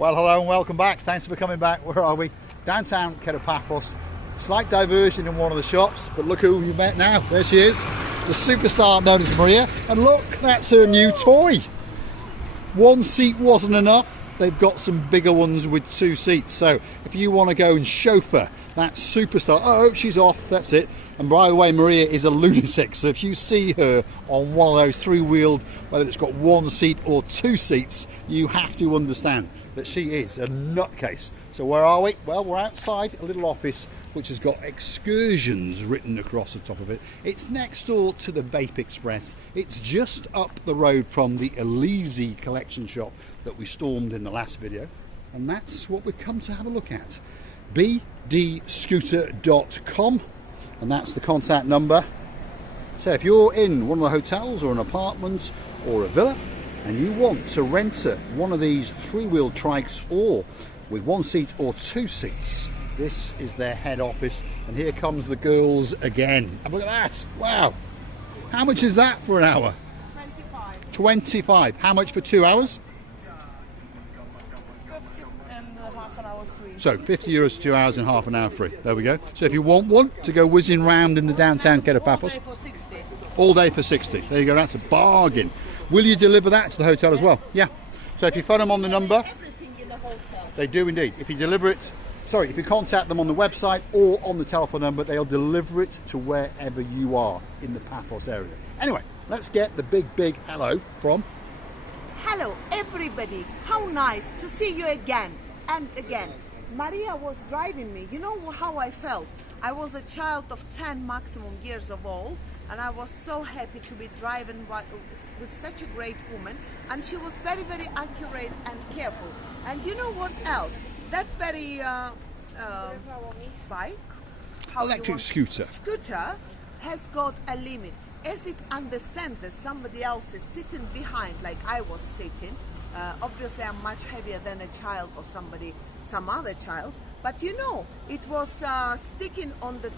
Well, hello and welcome back. Thanks for coming back. Where are we? Downtown Kato Paphos. Slight diversion in one of the shops, but look who we've met now. There she is, the superstar known as Maria. And look, that's her new toy. One seat wasn't enough. They've got some bigger ones with 2 seats. So if you want to go and chauffeur that superstar, oh, she's off, that's it. And by the way, Maria is a lunatic. So if you see her on one of those 3-wheeled, whether it's got 1 seat or 2 seats, you have to understand that she is a nutcase. So where are we? Well, we're outside a little office which has got excursions written across the top of it. It's next door to the Vape Express. It's just up the road from the Elise collection shop that we stormed in the last video. And that's what we've come to have a look at. bdscooter.com, and that's the contact number. So if you're in one of the hotels or an apartment or a villa and you want to rent one of these 3-wheel trikes, or with 1 seat or 2 seats, this is their head office. And here comes the girls again. And look at that, wow. How much is that for an hour? 25. 25. How much for 2 hours? 50 and half an hour free. So 50 euros for 2 hours and half an hour free. There we go. So if you want one to go whizzing round in the downtown Kato Paphos, All day for 60. all day for 60. There you go, that's a bargain. Will you deliver that to the hotel as well? Yeah. So if you phone them on the number, Everything in the hotel. they do indeed. If you deliver it, if you contact them on the website or on the telephone number, they'll deliver it to wherever you are in the Paphos area. Anyway, let's get the big hello from... Hello everybody, how nice to see you again and again. Maria was driving me. You know how I felt? I was a child of 10 maximum years of old, and I was so happy to be driving with such a great woman, and she was very accurate and careful. And you know what else? That very bike, Electric scooter. Scooter has got a limit. As it understands that somebody else is sitting behind, like I was sitting, obviously I'm much heavier than a child or some other child, but you know, it was sticking on the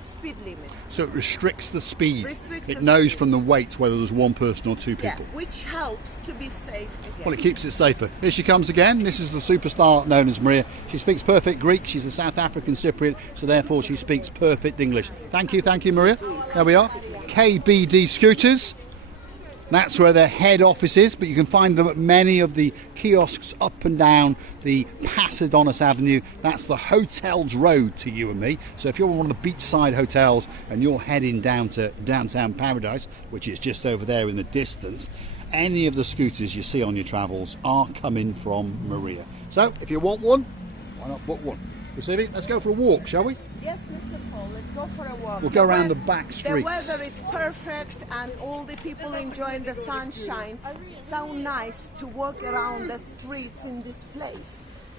speed limit. So it restricts the speed. Restricts it the knows speed. from the weight whether there's 1 person or 2 people. Yeah, which helps to be safe again. Well, it keeps it safer. Here she comes again. This is the superstar known as Maria. She speaks perfect Greek. She's a South African Cypriot, so therefore she speaks perfect English. Thank you, Maria. There we are. KBD Scooters. That's where their head office is, but you can find them at many of the kiosks up and down the Pasidonis Avenue. That's the hotel's road to you and me. So if you're in one of the beachside hotels and you're heading down to downtown Paradise, which is just over there in the distance, any of the scooters you see on your travels are coming from Maria. So if you want one, why not book one? Receiving, let's go for a walk, shall we? Yes, Mr. Paul, let's go for a walk. We'll go around the back streets. The weather is perfect and all the people enjoying the sunshine. So nice to walk around the streets in this place.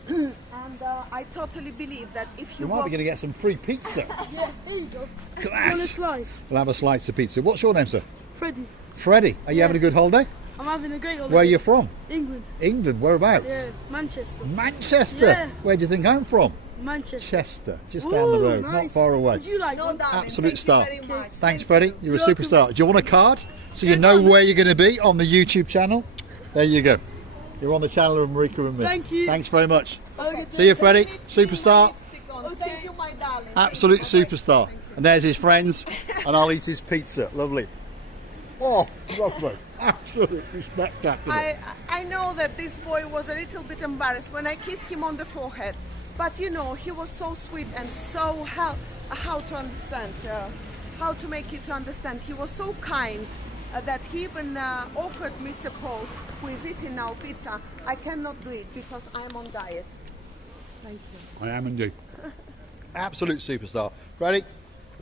And I totally believe that if you might be going to get some free pizza. Yeah, here you go. Look at Want a that. slice? We'll have a slice of pizza. What's your name, sir? Freddie. Freddie. Are you having a good holiday? I'm having a great holiday. Where are you from? England. England. Whereabouts? Yeah, Manchester. Manchester. Yeah. Where do you think I'm from? Manchester. Chester, just down the road, nice. not far away. Would you like No, one? darling, Absolute thank star. you very much. Thanks, Freddie. You're a You're welcome. superstar. Do you want a card so you Yeah, know no. where you're going to be on the YouTube channel? There you go. You're on the channel of Marika and me. Thank you. Thanks very much. Okay. See you, Freddie. Superstar. Thank you, my darling. Absolute superstar. And there's his friends, and I'll eat his pizza. Lovely. Oh, lovely. Absolutely spectacular. I know that this boy was a little bit embarrassed when I kissed him on the forehead, but you know, he was so sweet and so how to understand, how to make you to understand. He was so kind that he even offered Mr. Paul, who is eating now pizza. I cannot do it because I'm on diet. Thank you. I am indeed. Absolute superstar. Freddie,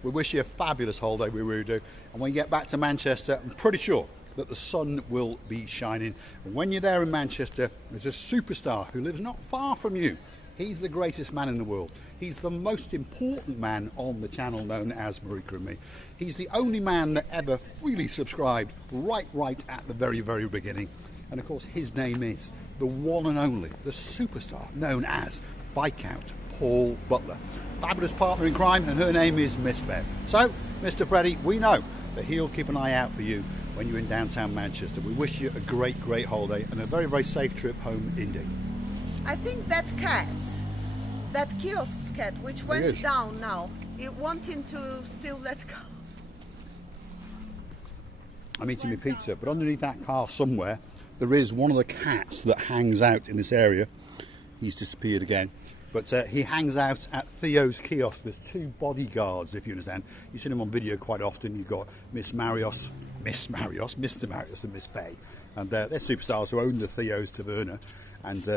we wish you a fabulous holiday, we really do. And when you get back to Manchester, I'm pretty sure that the sun will be shining. And when you're there in Manchester, there's a superstar who lives not far from you. He's the greatest man in the world. He's the most important man on the channel known as Marika and Me. He's the only man that ever freely subscribed right at the very beginning. And of course, his name is the one and only, the superstar known as Viscount Paul Butler. Fabulous partner in crime, and her name is Miss Bev. So, Mr. Freddie, we know that he'll keep an eye out for you when you're in downtown Manchester. We wish you a great holiday and a very safe trip home indeed. I think that cat, that kiosk cat, which went is. down now, it wanting to steal that car. I'm eating my pizza, but underneath that car somewhere, there is one of the cats that hangs out in this area. He's disappeared again. But he hangs out at Theo's kiosk. There's two bodyguards, if you understand. You've seen him on video quite often. You've got Mr. Marios, and Miss Faye. And they're superstars who own the Theo's Taverna. And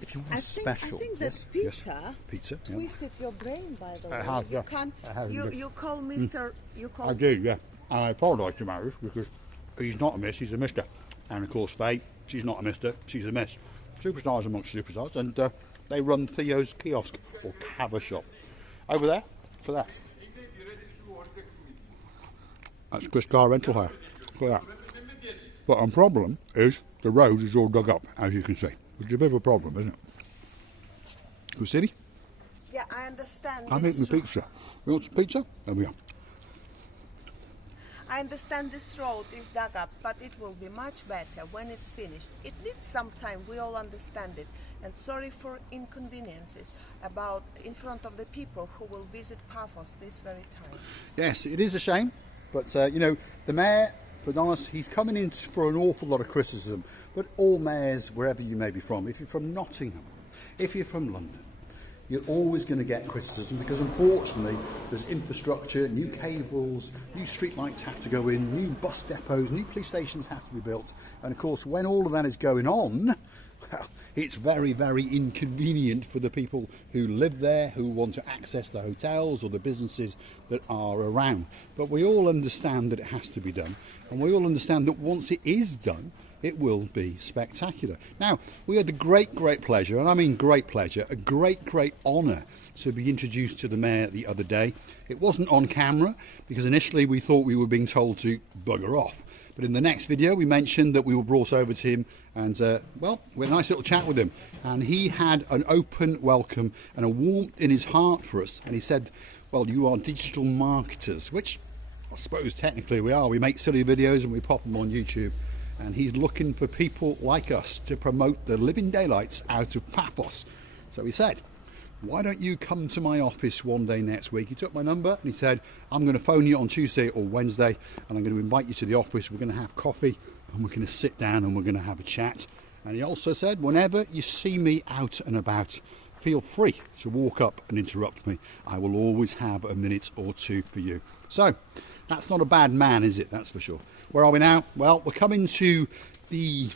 if you want special... I think yes, that pizza, yes, pizza yeah. twisted your brain, by the way. Has, yeah. You call Mr. You call... I do, yeah. I apologise to Marius because he's not a miss, he's a mister. And of course Faye, she's not a mister, she's a miss. Superstars amongst superstars. And they run Theo's kiosk or cover shop. Over there, for that. That's Chris Car Rental Hire. For that. But the problem is the road is all dug up, as you can see. Which is a bit of a problem, isn't it? Good city? Yeah, I understand. I'm eating the pizza. You want some pizza? There we are. I understand this road is dug up, but it will be much better when it's finished. It needs some time, we all understand it. And sorry for inconveniences about in front of the people who will visit Paphos this very time. Yes, it is a shame, but you know, the mayor, for honest, he's coming in for an awful lot of criticism. But all mayors, wherever you may be from, if you're from Nottingham, if you're from London, you're always going to get criticism because unfortunately there's infrastructure, new cables, new street lights have to go in, new bus depots, new police stations have to be built. And of course, when all of that is going on, well, it's very, very inconvenient for the people who live there, who want to access the hotels or the businesses that are around. But we all understand that it has to be done, and we all understand that once it is done, it will be spectacular. Now, we had the great pleasure, and I mean great pleasure, a great honour to be introduced to the mayor the other day. It wasn't on camera because initially we thought we were being told to bugger off. But in the next video we mentioned that we were brought over to him and, well, we had a nice little chat with him. And he had an open welcome and a warmth in his heart for us. And he said, well, you are digital marketers, which I suppose technically we are. We make silly videos and we pop them on YouTube. And he's looking for people like us to promote the living daylights out of Paphos. So he said, why don't you come to my office one day next week? He took my number and he said, I'm going to phone you on Tuesday or Wednesday and I'm going to invite you to the office. We're going to have coffee and we're going to sit down and we're going to have a chat. And he also said, whenever you see me out and about, feel free to walk up and interrupt me. I will always have a minute or two for you. So that's not a bad man, is it? That's for sure. Where are we now? Well, we're coming to the,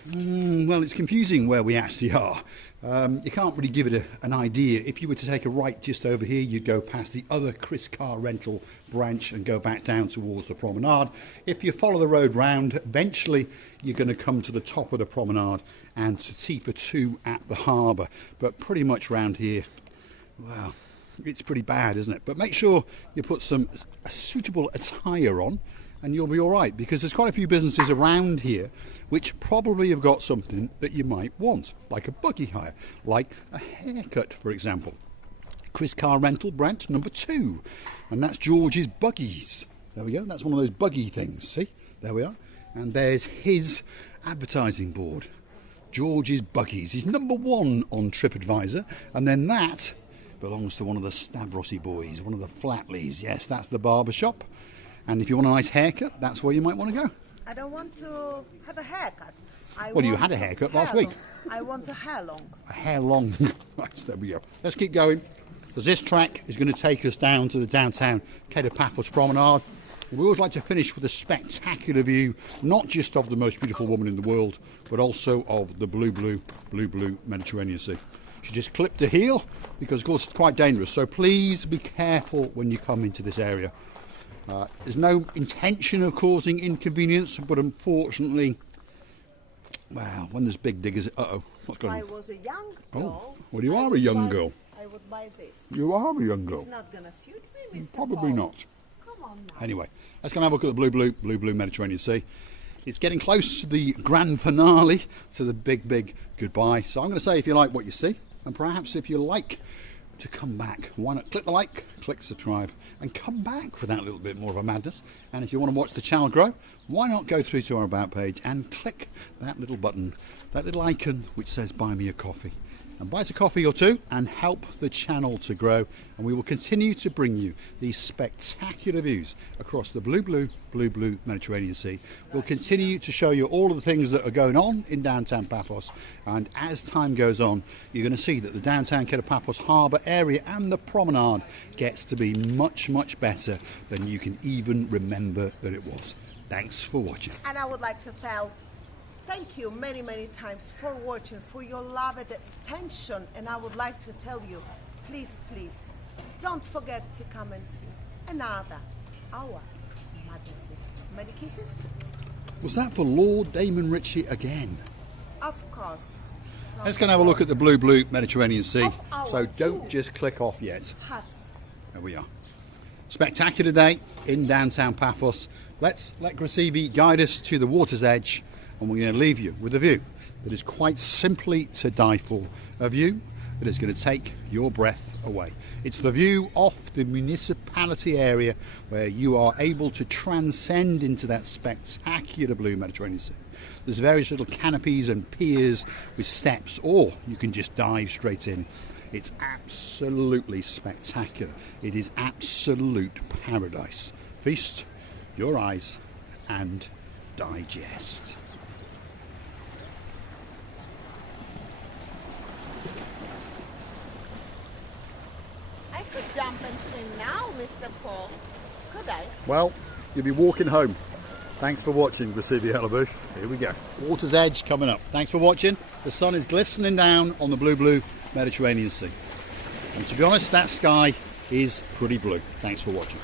well, it's confusing where we actually are. You can't really give it an idea. If you were to take a right just over here, you'd go past the other Chris Car Rental branch and go back down towards the promenade. If you follow the road round, eventually you're going to come to the top of the promenade and to Tifa 2 at the harbour. But pretty much round here, well, it's pretty bad, isn't it? But make sure you put some suitable attire on and you'll be all right, because there's quite a few businesses around here which probably have got something that you might want, like a buggy hire, like a haircut, for example. Chris Car Rental branch number 2, and that's George's Buggies. There we go, that's one of those buggy things, see? There we are. And there's his advertising board, George's Buggies. He's number 1 on TripAdvisor, and then that belongs to one of the Stavrosi boys, one of the Flatleys. Yes, that's the barber shop. And if you want a nice haircut, that's where you might want to go. I don't want to have a haircut. Well, you had a haircut last week. I want a hair long. A hair long. Right, there we go. Let's keep going, because this track is going to take us down to the downtown Kato Paphos promenade. We always like to finish with a spectacular view, not just of the most beautiful woman in the world, but also of the blue Mediterranean Sea. She just clipped her heel, because of course it's quite dangerous. So please be careful when you come into this area. There's no intention of causing inconvenience, but unfortunately, well, when there's big diggers, what's going on? If I was a young girl, well, you are a young girl. I would buy this. You are a young girl. It's not going to suit me, Mr. Probably Paul. not. Come on now. Anyway, let's go and have a look at the blue Mediterranean Sea. It's getting close to the grand finale, to the big goodbye. So I'm going to say, if you like what you see, and perhaps if you like to come back, why not click the like, click subscribe, and come back for that little bit more of a madness. And if you want to watch the channel grow, why not go through to our about page and click that little button, that little icon which says buy me a coffee, and buy us a coffee or two and help the channel to grow, and we will continue to bring you these spectacular views across the blue Mediterranean Sea. We'll continue to show you all of the things that are going on in downtown Paphos, and as time goes on you're going to see that the downtown Kato Paphos Harbour area and the promenade gets to be much better than you can even remember that it was. Thanks for watching. And I would like to tell thank you many times for watching, for your love and attention. And I would like to tell you, please, don't forget to come and see another Our Majesties. Many kisses? Was that for Lord Damon Ritchie again? Of course. Let's go and have a look at the blue Mediterranean Sea. Of our So don't two just click off yet. Huts. There we are. Spectacular day in downtown Paphos. Let's let Gracievi guide us to the water's edge, and we're going to leave you with a view that is quite simply to die for. A view that is going to take your breath away. It's the view off the municipality area where you are able to transcend into that spectacular blue Mediterranean Sea. There's various little canopies and piers with steps, or you can just dive straight in. It's absolutely spectacular. It is absolute paradise. Feast your eyes and digest. I could jump and swim now, Mr. Paul. Could I? Well, you'll be walking home. Thanks for watching, Gracievi Hellebusch. Here we go. Water's edge coming up. Thanks for watching. The sun is glistening down on the blue Mediterranean Sea. And to be honest, that sky is pretty blue. Thanks for watching.